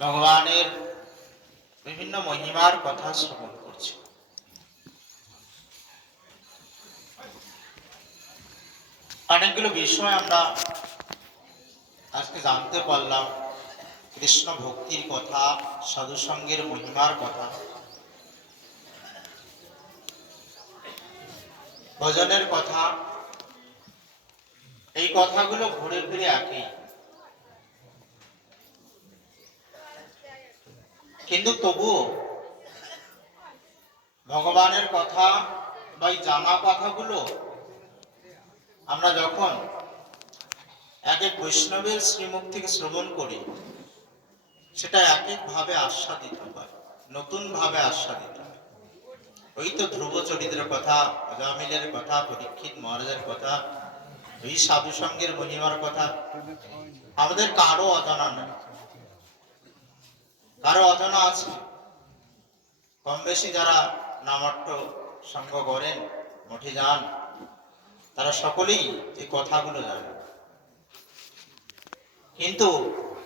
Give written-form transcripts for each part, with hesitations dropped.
ভগবানের বিভিন্ন মহিমার কথা শ্রবণ করছি। অনেকগুলো বিষয় আমরা আজকে জানতে পারলাম। কৃষ্ণ ভক্তির কথা, সাধুসঙ্গের মহিমার কথা, ভজনের কথা। এই কথাগুলো ঘুরে ফিরে একই, কিন্তু তবুও ভগবানের কথা বা এই জানা কথাগুলো আমরা যখন এক এক বৈষ্ণবের শ্রীমুখ থেকে শ্রবণ করি, সেটা এক এক ভাবে আস্বাদিত হয়, নতুন ভাবে আস্বাদিত হয়। ওই তো ধ্রুব চরিত্রের কথা, অজামিলের কথা, পরীক্ষিত মহারাজের কথা, এই সাধু সঙ্গের মহিমার কথা আমাদের কারো অজানা নেই। কারো অজানা আছে? কম বেশি যারা নামাট্য সঙ্গ করেন, মঠে যান, তারা সকলেই এই কথাগুলো জানেন। কিন্তু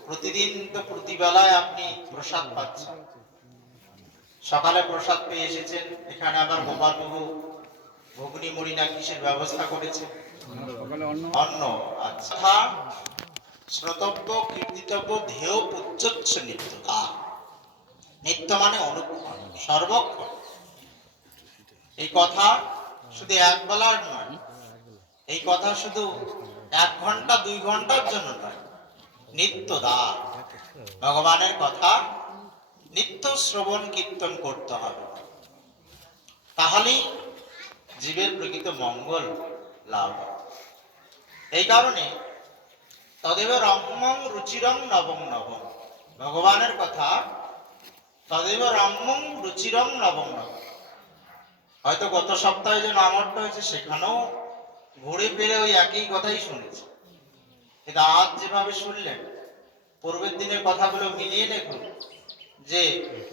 প্রতিদিন তো প্রতিবেলায় আপনি প্রসাদ পাচ্ছেন। সকালে প্রসাদ পেয়ে এসেছেন, এখানে আবার গোপালবাবু ঘুগনি মুড়ি না কিসের ব্যবস্থা করেছে, অন্ন। আচ্ছা, শ্রোতব্য কীর্তিতব্য ধ্যেয় পূজ্যচ্ছ নিত্য। নিত্য মানে অনুক্ষণ, সর্বক্ষণ। এই কথা শুধু এক বেলার নয়, এই কথা শুধু 1 ঘন্টা 2 ঘন্টার জন্য নয়, নিত্য দান। ভগবানের কথা নিত্য শ্রবণ কীর্তন করতে হবে, তাহলেই জীবের প্রকৃত মঙ্গল লাভ। এই কারণে তদেব রম্যং রুচিরং নবং নবম। ভগবানের কথা তদেব রম্যং রুচিরং নবং নবম। হয়তো গত সপ্তাহে যে নামটা হয়েছে সেখানেও ঘুরে ফিরে ওই একই কথাই শুনেছি, কিন্তু আজ যেভাবে শুনলেন, পূর্বের দিনের কথাগুলো মিলিয়ে দেখুন যে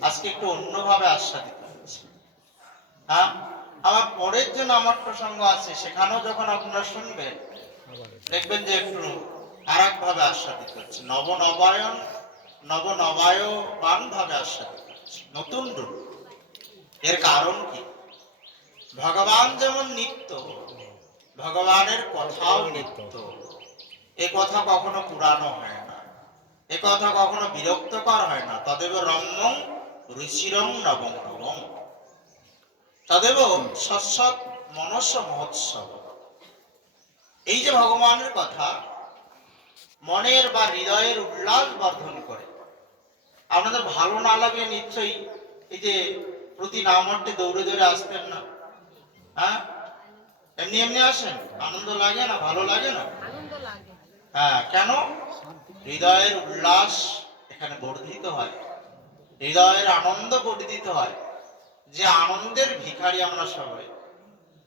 আজকে একটু অন্যভাবে আস্বাদিত হচ্ছে। হ্যাঁ, আমার পরের যে নামট্য সঙ্গ আছে সেখানেও যখন আপনারা শুনবেন, দেখবেন যে একটু আর এক ভাবে আস্বাদিত হচ্ছে, নবনবায়বান ভাবে আস্বাদিত হচ্ছে, নতুন রূপ। এর কারণ কি? ভগবান যেমন নিত্য, ভগবানের কথাও নিত্য। এ কথা কখনো পুরানো হয় না, এ কথা কখনো বিরক্তকর হয় না। তদেব রম্যং রুচিরং নবং নবম, তদেব সৎসৎ মনস মহোৎসব। এই যে ভগবানের কথা মনের বা হৃদয়ের উল্লাস বর্ধন করে। আপনাদের ভালো না লাগলে নিশ্চয়ই এই যে প্রতি নামটে দৌড়ে দৌড়ে আসতেন না। হ্যাঁ, এমনি এমনি আসেন, আনন্দ লাগে না? ভালো লাগে না? হ্যাঁ, কেন? হৃদয়ের উল্লাস এখানে বর্ধিত হয়, হৃদয়ের আনন্দ বর্ধিত হয়। যে আনন্দের ভিখারি আমরা সবাই।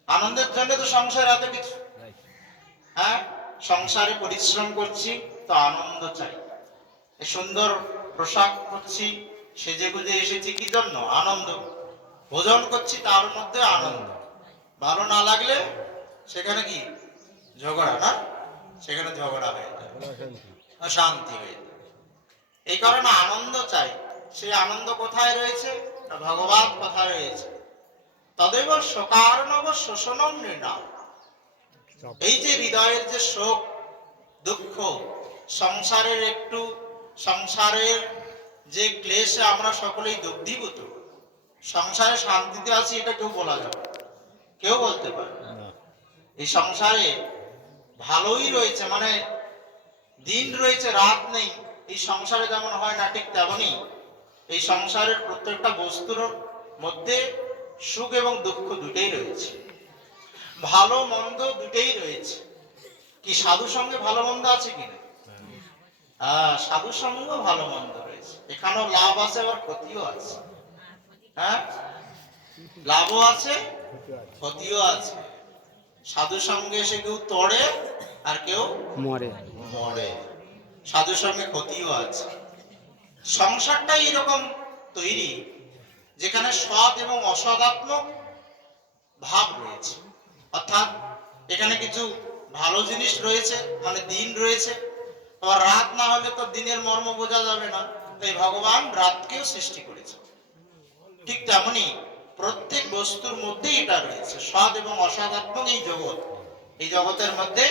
আনন্দের জন্য তো সংসার এত কিছু। হ্যাঁ, সংসারে পরিশ্রম করছি তো আনন্দ চাই। সুন্দর পোশাক করছি, সেজে গুজে এসেছি কি জন্য? আনন্দ। ভোজন করছি, তার মধ্যে আনন্দ। ভালো না লাগলে সেখানে কি ঝগড়া, না? সেখানে ঝগড়া হয়ে যায়, অশান্তি হয়ে যায়। এই কারণে আনন্দ চাই। সেই আনন্দ কোথায় রয়েছে? ভগবান কোথায় রয়েছে? তদেব শোকার্ণব শোষণম নৃণাম। এই যে হৃদয়ের যে শোক দুঃখ, সংসারের যে ক্লেশে আমরা সকলেই দগ্ধীভূত, সংসারে শান্তিতে আছি এটা কেউ বলা যাবে, কেউ বলতে পারে না। এই সংসারে ভালোই রয়েছে, মানে দিন রয়েছে রাত নেই, এই সংসারে যেমন হয় না, ঠিক তেমনই এই সংসারের প্রত্যেকটা বস্তুর মধ্যে সুখ এবং দুঃখ দুটেই রয়েছে, ভালো মন্দ দুটেই রয়েছে। কি সাধু সঙ্গে ভালো মন্দ আছে কিনা? সাধু সঙ্গ ভালো মন্দ রয়েছে। এখানেও লাভ আছে, আবার ক্ষতিও আছে। হ্যাঁ, লাভও আছে, ক্ষতিও আছে। সাধু সঙ্গে এসে কেউ তড়ে আর কেউ মরে। সাধু সঙ্গে ক্ষতিও আছে। সংসারটাই এরকম তৈরি যেখানে সৎ এবং অসদাত্মক ভাব রয়েছে। অর্থাৎ এখানে কিছু ভালো জিনিস রয়েছে, মানে দিন রয়েছে। আবার রাত না হলে তো দিনের মর্ম বোঝা যাবে না। তাই ভগবান রাতকেও সৃষ্টি করেছে। ঠিক তেমনি প্রত্যেক বস্তুর মধ্যেই এটা রয়েছে, সৎ এবং অসদাত্মক এই জগৎ, এই জগতের মধ্যে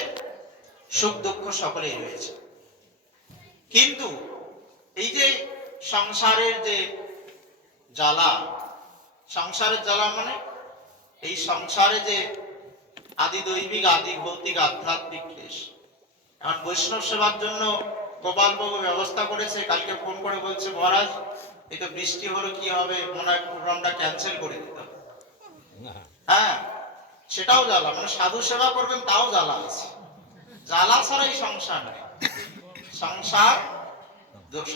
সুখ দুঃখ সকলেই রয়েছে। কিন্তু এই যে সংসারের যে জ্বালা, সংসারের জ্বালা মানে এই সংসারে যে আদি দৈবিক আদি ভৌতিক আধ্যাত্মিক ক্লেশ। এখন বৈষ্ণব সেবার জন্য গোপালবাবু ব্যবস্থা করেছে, কালকে ফোন করে বলছে মহারাজ এই তো বৃষ্টি হলো, কি হবে, মনে হয় প্রোগ্রামটা ক্যান্সেল করে দিতে হবে। হ্যাঁ, সেটাও জ্বালা, মানে সাধু সেবা করবেন তাও জ্বালা আছে। জ্বালা ছাড়া এই সংসার নেই। সংসার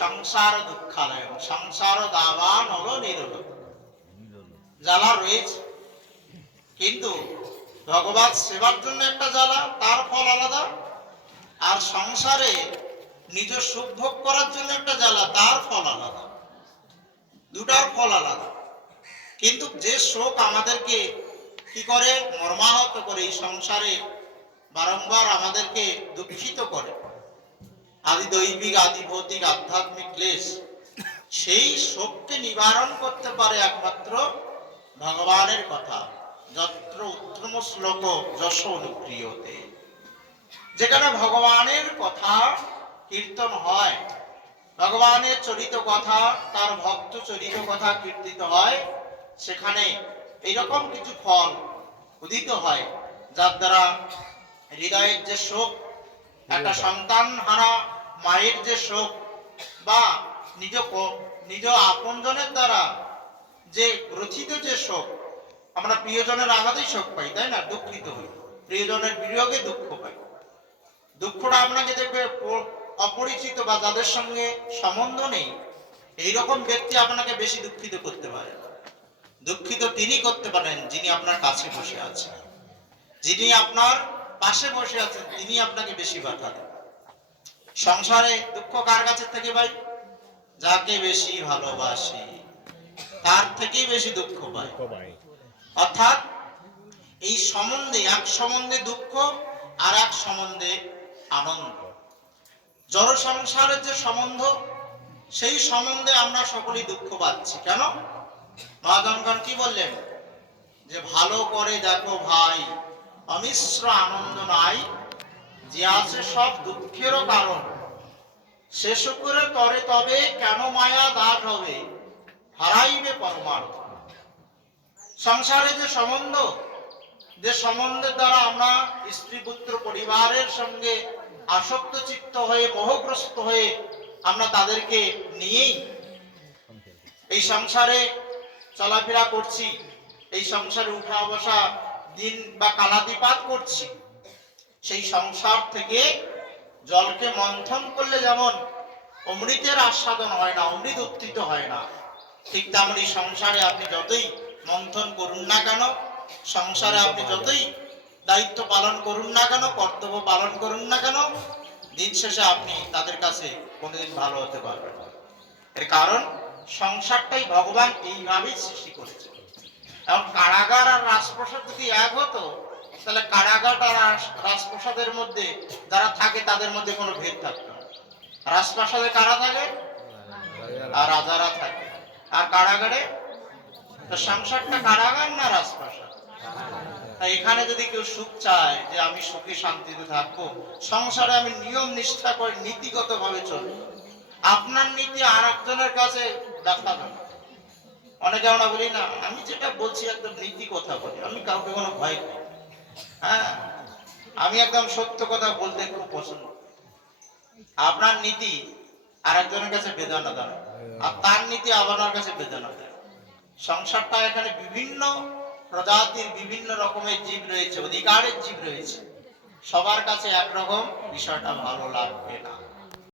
সংসার দুঃখালয়, সংসার দাবান হলো নিরল, জ্বালা রয়েছে। কিন্তু ভগবত সেবার জন্য একটা জ্বালা, তার ফল আলাদা, আর সংসারে নিজ সুখ ভোগ করার জন্য একটা জ্বালা, তার ফল আলাদা, দুটার ফল আলাদা। কিন্তু যে শোক আমাদেরকে কি করে মর্মাহত করে, এই সংসারে বারংবার আমাদেরকে দুঃখিত করে, আদি দৈবিক আদি ভৌতিক আধ্যাত্মিক ক্লেশ, সেই শোককে নিবারণ করতে পারে একমাত্র ভগবানের কথা। যত্র উত্তম শ্লোক যশ অনুপ্রিয়তে, যেখানে ভগবানের কথা কীর্তন হয়, ভগবানের চরিত কথা, তার ভক্ত চরিত কথা কীর্তিত হয়, সেখানে এইরকম কিছু ফল উদিত হয়, যার দ্বারা হৃদয়ের যে শোক, একটা সন্তান হারা মায়ের যে শোক, বা নিজ আপনজনের দ্বারা যে গ্রথিত যে শোক, আমরা প্রিয়জনের আঘাতেই শোক পাই, তাই না, দুঃখিত হই, প্রিয়জনের বিয়োগে দুঃখ পাই। দুঃখটা আপনাকে দেখবে অপরিচিত বা যাদের সঙ্গে সম্বন্ধ নেই, এইরকম ব্যক্তি আপনাকে বেশি দুঃখিত করতে পারে। দুঃখিত তিনি করতে পারেন যিনি আপনার কাছে বসে আছেন, যিনি আপনার পাশে বসে আছেন, তিনি আপনাকে বেশি ব্যথা দেন। সংসারে দুঃখ কার কাছে থেকে ভাই? যাকে বেশি ভালোবাসি তার থেকেই বেশি দুঃখ পাই। অর্থাৎ এই সম্বন্ধে, এক সম্বন্ধে দুঃখ আর এক সম্বন্ধে আনন্দ। জড় সংসারের যে সম্বন্ধ, সেই সম্বন্ধে আমরা সকলেই দুঃখ পাচ্ছি। কেন? মহাজনগণ কি বললেন? যে ভালো করে দেখো ভাই, অমিশ্র আনন্দ নাই, যে আছে সব দুঃখেরও কারণ। শেষ করে তরে তবে কেন মায়া দাস হবে, হারাইবে পরমার্থ। সংসারে যে সম্বন্ধ, যে সম্বন্ধের দ্বারা আমরা স্ত্রী পুত্র পরিবারের সঙ্গে আসক্ত চিত্ত হয়ে, মোহগ্রস্ত হয়ে আমরা তাদেরকে নিয়েই এই সংসারে চলাফেরা করছি, এই সংসারে উঠা বসা দিন বা কালাতিপাত করছি। সেই সংসার থেকে জলকে মন্থন করলে যেমন অমৃতের আস্বাদন হয় না, অমৃত উত্থিত হয় না, ঠিক তেমনি সংসারে আপনি যতই মন্থন করুন না কেন, সংসারে আপনি যতই দায়িত্ব পালন করুন না কেন, কর্তব্য পালন করুন না কেন, দিন শেষে আপনি তাদের কাছে কোনোদিন ভালো হতে পারবেন না। এর কারণ সংসারটাই ভগবান এইভাবেই সৃষ্টি করেছে। এবং কারাগার আর রাজপ্রসাদ যদি এক হতো, তাহলে কারাগার আর রাজপ্রসাদের মধ্যে যারা থাকে তাদের মধ্যে কোনো ভেদ থাকতো না। রাজপ্রাসাদে কারা থাকে? আর রাজারা থাকে। আর কারাগারে? তো সংসারটা কারাগার না রাজপ্রাসাদ? তাই এখানে যদি কেউ সুখ চায়, যে আমি সুখে শান্তিতে থাকবো, সংসারে আমি নিয়ম নিষ্ঠা করে নীতিগত ভাবে চলবো, আপনার নীতি আর একজনের কাছে দেখাবে না। অনেকে আমরা বলি না, আমি যেটা বলছি একদম নীতি কথা বলি, আমি কাউকে কোনো ভয় করি। হ্যাঁ, আমি একদম সত্য কথা বলতে খুব পছন্দ। আপনার নীতি আর একজনের কাছে বেদনা দেয়, আর তার নীতি আপনার কাছে বেদনা দেয়। সংসারটা এখানে বিভিন্ন প্রজাতির বিভিন্ন রকমের জীব রয়েছে, অধিকারের জীব রয়েছে, সবার কাছে একরকম বিষয়টা ভালো লাগবে না।